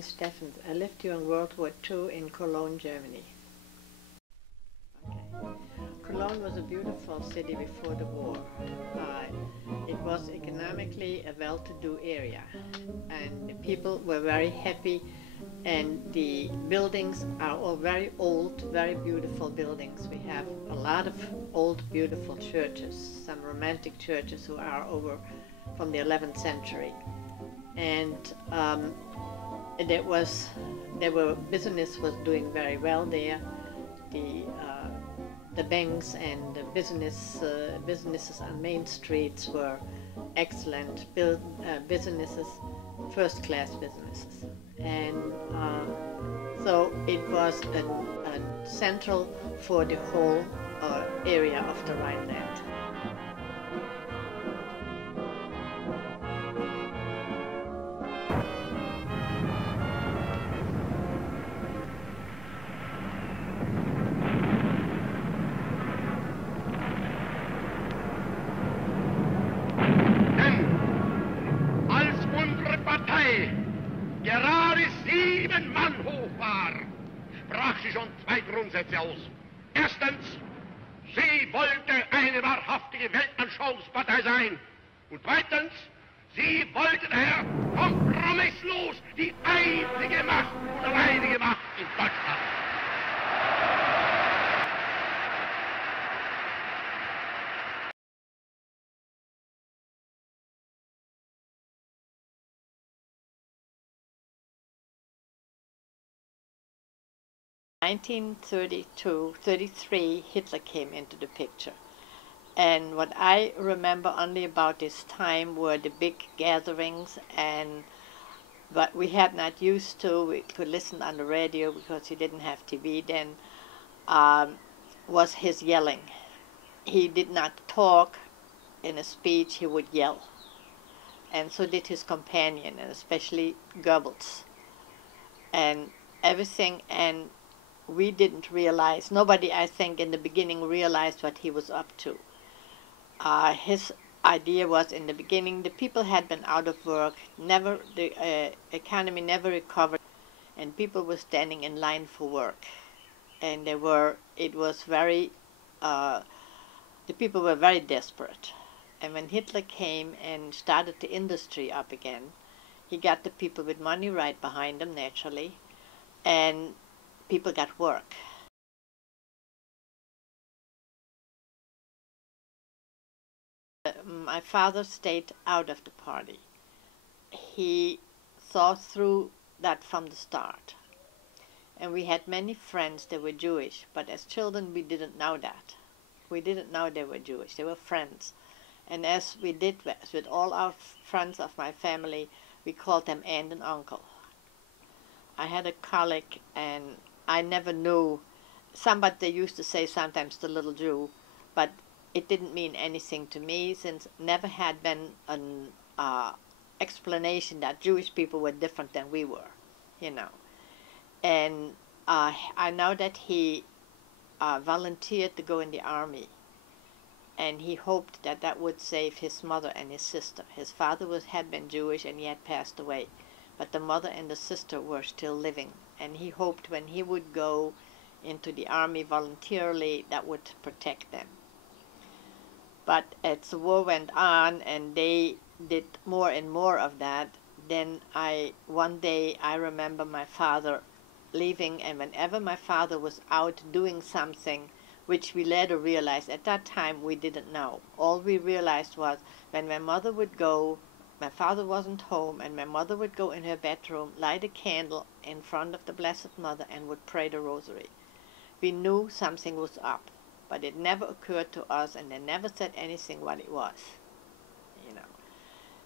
Stephens. I lived during World War II in Cologne, Germany. Okay. Cologne was a beautiful city before the war. It was economically a well-to-do area, and the people were very happy, and the buildings are all very old, very beautiful buildings. We have a lot of old, beautiful churches, some romantic churches who are over from the 11th century. And business was doing very well there. The banks and the businesses on main streets were excellent businesses, first-class businesses. And so it was a central for the whole area of the Rhineland. Gerade 7 Mann hoch war, sprach sie schon 2 Grundsätze aus. Erstens, sie wollte eine wahrhaftige Weltanschauungspartei sein. Und zweitens, sie wollte daher kompromisslos die einzige Macht und alleinige Macht in Deutschland. In 1932-33, Hitler came into the picture. And what I remember only about this time were the big gatherings, but we had not used to. We could listen on the radio because he didn't have TV then, was his yelling. He did not talk in a speech, he would yell. And so did his companion, and especially Goebbels. And everything, and we didn't realize, nobody I think in the beginning realized what he was up to. His idea was in the beginning, the people had been out of work, the economy never recovered, and people were standing in line for work. And the people were very desperate. And when Hitler came and started the industry up again, he got the people with money right behind him, naturally, and people got work. My father stayed out of the party. He saw through that from the start. And we had many friends that were Jewish, but as children we didn't know that. We didn't know they were Jewish, they were friends. And as we did with all our friends of my family, we called them aunt and uncle. I had a colleague, and I never knew, they used to say sometimes the little Jew, but it didn't mean anything to me, since never had been an explanation that Jewish people were different than we were, you know. And I know that he volunteered to go in the army, and he hoped that that would save his mother and his sister. His father had been Jewish and he had passed away, but the mother and the sister were still living, and he hoped when he would go into the army voluntarily, that would protect them. But as the war went on and they did more and more of that, then one day I remember my father leaving, and whenever my father was out doing something, which we later realized, at that time we didn't know. All we realized was when my mother would go, my father wasn't home, and my mother would go in her bedroom, light a candle in front of the Blessed Mother, and would pray the rosary. We knew something was up, but it never occurred to us, and they never said anything what it was, you know.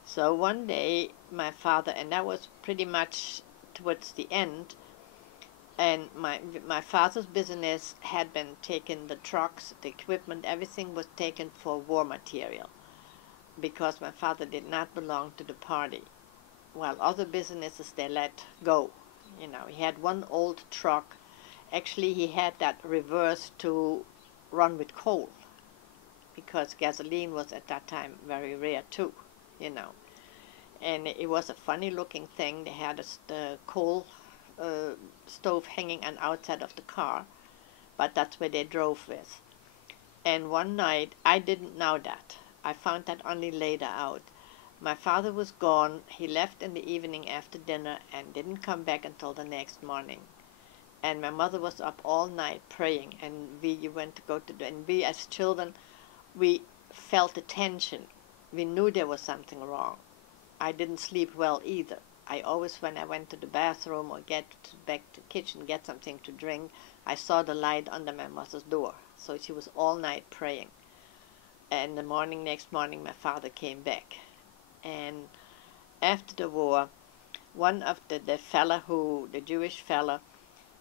So one day my father, and that was pretty much towards the end, and my father's business had been taken, the trucks, the equipment, everything was taken for war material, because my father did not belong to the party, while other businesses they let go. You know, he had one old truck. Actually, he had that reversed to run with coal, because gasoline was at that time very rare too, you know. and it was a funny looking thing. They had the coal stove hanging on outside of the car, but that's where they drove with. And one night, I didn't know that. I found that only later out. My father was gone. He left in the evening after dinner and didn't come back until the next morning. And my mother was up all night praying, and we went to go to the, and we as children, we felt the tension. We knew there was something wrong. I didn't sleep well either. I always, when I went to the bathroom or get back to the kitchen, get something to drink, I saw the light under my mother's door. So she was all night praying. And the morning, next morning, my father came back. And after the war, one of the fella the Jewish fella,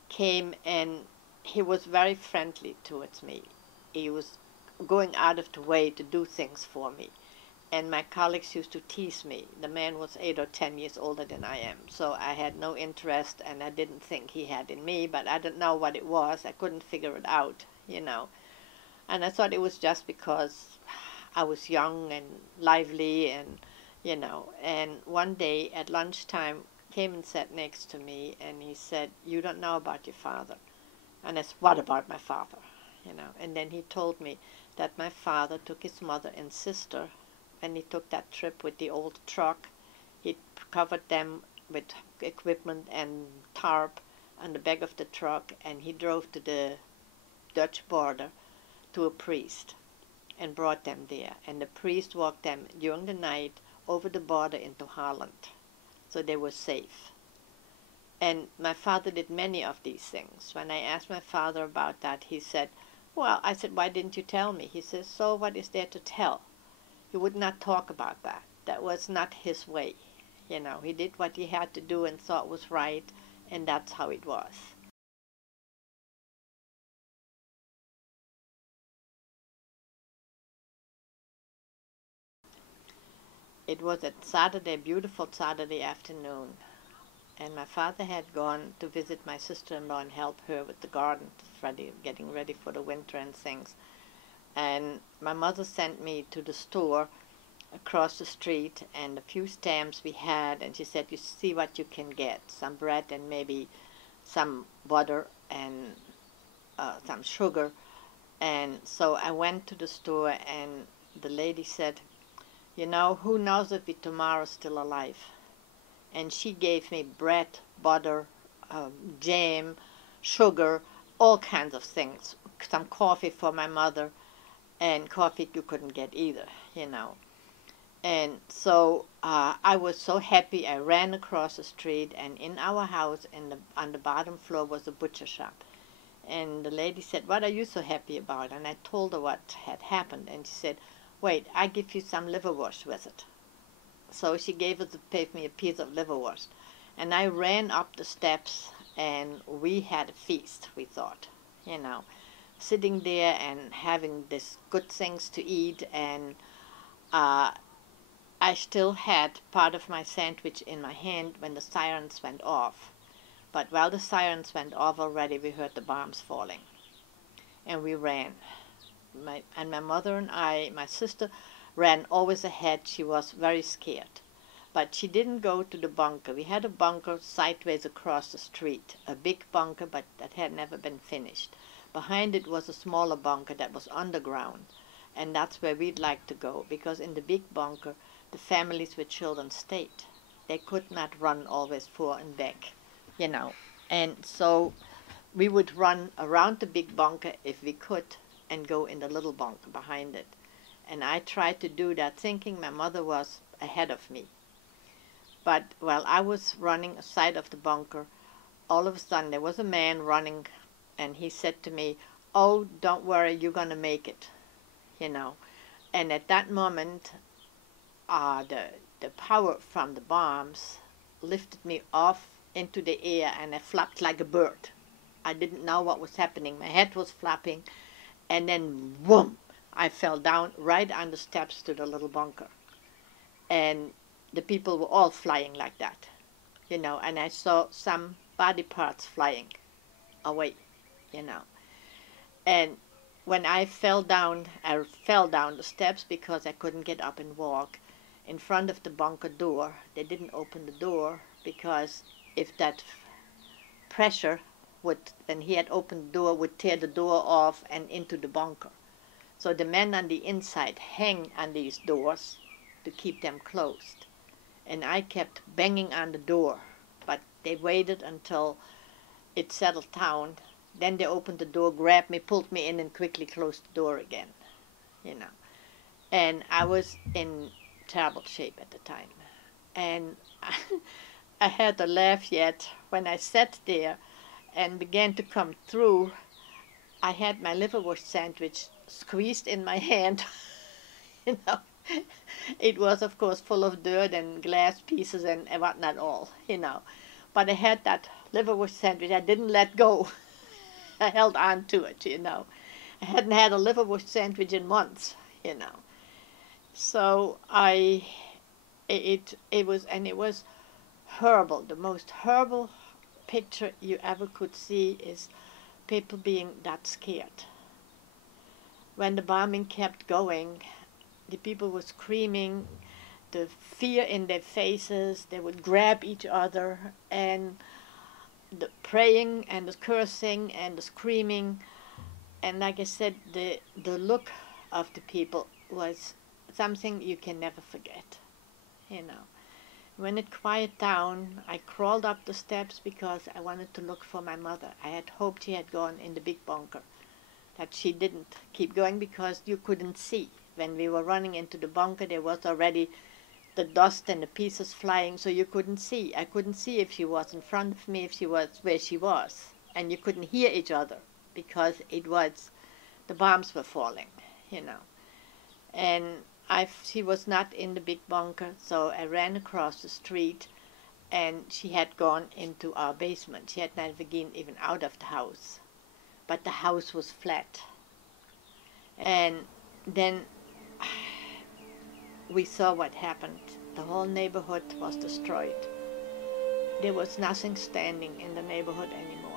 came, and he was very friendly towards me. He was going out of the way to do things for me. And my colleagues used to tease me. The man was 8 or 10 years older than I am, so I had no interest, and I didn't think he had in me, but I didn't know what it was. I couldn't figure it out, you know. And I thought it was just because I was young and lively, and, you know. And one day at lunchtime, came and sat next to me, and he said, "You don't know about your father." And I said, "What about my father?" You know. And then he told me that my father took his mother and sister, and he took that trip with the old truck. He covered them with equipment and tarp on the back of the truck, and he drove to the Dutch border to a priest and brought them there. And the priest walked them during the night over the border into Holland, so they were safe. And my father did many of these things. When I asked my father about that, he said, well, I said, "Why didn't you tell me?" He says, "So what is there to tell?" He would not talk about that. That was not his way. You know, he did what he had to do and thought was right, and that's how it was. It was a Saturday, beautiful Saturday afternoon, and my father had gone to visit my sister-in-law and help her with the garden, getting ready for the winter and things. And my mother sent me to the store across the street and a few stamps we had, and she said, "You see what you can get, some bread and maybe some butter and some sugar." And so I went to the store, and the lady said, "You know, who knows if tomorrow's still alive?" And she gave me bread, butter, jam, sugar, all kinds of things, some coffee for my mother, and coffee you couldn't get either, you know. And so I was so happy. I ran across the street, and in our house, on the bottom floor, was a butcher shop. And the lady said, "What are you so happy about?" And I told her what had happened, and she said, "Wait, I give you some liverwurst with it." So she gave me a piece of liverwurst, and I ran up the steps, and we had a feast. We thought, you know, sitting there and having this good things to eat, and I still had part of my sandwich in my hand when the sirens went off. But while the sirens went off already, we heard the bombs falling, and we ran. My mother and my sister, ran always ahead. She was very scared. But she didn't go to the bunker. We had a bunker sideways across the street, a big bunker, but that had never been finished. Behind it was a smaller bunker that was underground, and that's where we'd like to go, because in the big bunker, the families with children stayed. They could not run always forward and back, you know. And so we would run around the big bunker if we could and go in the little bunker behind it. And I tried to do that thinking my mother was ahead of me. But while I was running aside of the bunker, all of a sudden there was a man running, and he said to me, "Oh, don't worry, you're going to make it," you know. And at that moment, the power from the bombs lifted me off into the air, and I flapped like a bird. I didn't know what was happening. My head was flapping, and then whoom, I fell down right on the steps to the little bunker. And the people were all flying like that, you know, and I saw some body parts flying away, you know. And when I fell down the steps because I couldn't get up and walk, in front of the bunker door. They didn't open the door because if that pressure would, when he had opened the door, would tear the door off and into the bunker. So the men on the inside hang on these doors to keep them closed. And I kept banging on the door, but they waited until it settled down. Then they opened the door, grabbed me, pulled me in, and quickly closed the door again, you know. And I was in terrible shape at the time. And I had to laugh yet when I sat there and began to come through. I had my liverwurst sandwich squeezed in my hand, you know. It was, of course, full of dirt and glass pieces and whatnot all, you know. But I had that liverwurst sandwich. I didn't let go. I held on to it, you know. I hadn't had a liverwurst sandwich in months, you know. So it was horrible. The most horrible picture you ever could see is people being that scared. When the bombing kept going, the people were screaming, the fear in their faces. They would grab each other, and the praying and the cursing and the screaming. And like I said, the look of the people was something you can never forget, you know. When it quieted down, I crawled up the steps because I wanted to look for my mother. I had hoped she had gone in the big bunker, that she didn't keep going because you couldn't see. When we were running into the bunker, there was already the dust and the pieces flying, so you couldn't see. I couldn't see if she was in front of me, if she was where she was. And you couldn't hear each other because the bombs were falling, you know. And she was not in the big bunker, so I ran across the street, and she had gone into our basement. She had not been even out of the house, but the house was flat. And then we saw what happened. The whole neighborhood was destroyed. There was nothing standing in the neighborhood anymore.